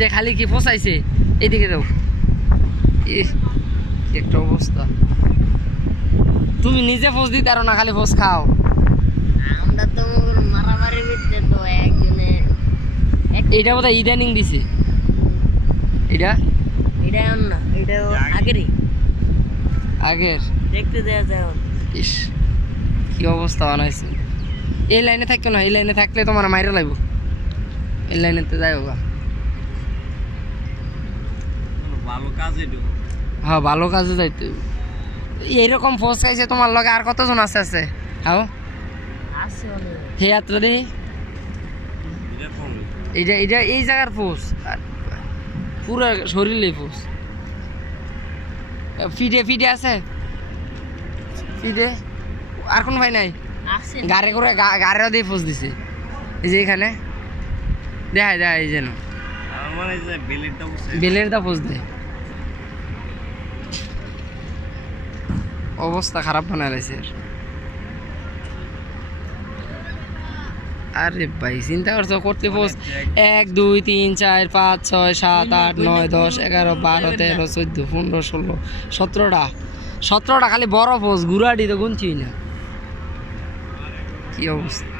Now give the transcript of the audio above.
ভিতরে খালি কি ফসাইছে এইদিকে দাও একটা অবস্থা তুমি নিজে ফোস দিতে পারো না খালি ফোস খাও আমরা তো মারামারির ভিতরে তো একজনে এটা বোধহয় ইদানিং দিছে এটা না এটা আগের দেখতে দেয়া যায় ইস কি অবস্থা বানাইছে এই লাইনে থাকতো না এই লাইনে থাকলে তোমার মাইরা লাগবো এই লাইনেতে যাই হোক হ্যাঁ ভালো কাজে যাইতে এইরকম ফোস খাইছে তোমার লগে আর কতজন আছে হাও হে যাত্রা দেখি এইটা এই জায়গার ফোস পুরো শরীরে ফোস ফিডে আছে ফিডে আর কোন ভাই নাই গাড়ি করে গাড়িও দিয়ে ফোস দিছে এই যে এখানে দেখায় এই যেন বেলের দা ফোস দেয় অবস্থা খারাপ বানায় রয়েছে আরে ভাই চিন্তা করছো করতে ফোস 1 2 3 4 5 6 7 8 9 10 11 12 13 14 15 16 17টা খালি বড় ফোস গুড়াটি তো গুনছি না কি অবস্থা